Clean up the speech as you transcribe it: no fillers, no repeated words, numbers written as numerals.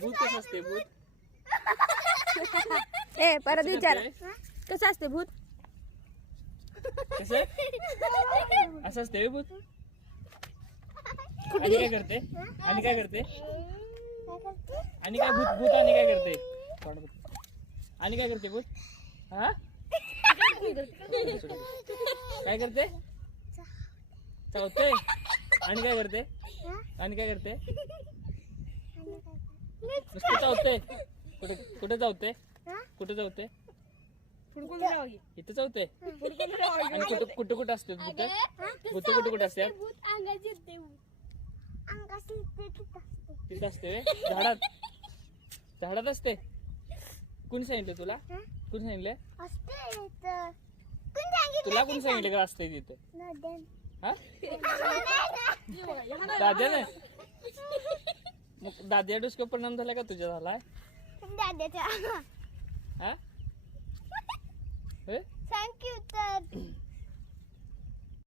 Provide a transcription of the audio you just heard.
भूत कसं असते भूत? ए परत विचार कसं कसं असते भूत? कसं असं असते बे भूत? आणि काय करते? आणि काय करते? आणि काय भूत भूत आणि काय करते? आणि काय करते भूत? हा काय करते? चावते. आणि काय करते? आणि काय करते? नुसतं चावते. कुठे कुठे चावते? कुठे चावते? इथं चावते. आणि कुठं कुठं कुठं असते भूत? भूत कुठं कुठं असतात? तिथं असते व्हय? झाडात झाडात असते. कोणी सांगितलं तुला? कोणी सांगितलं? तुला कोणी सांगितलं का असते तिथे? हा दाद्याने? मग दाद्या डोसक्यावर परिणाम झाला का तुझ्या झालाय? दादाच्या हा? थँक्यू तर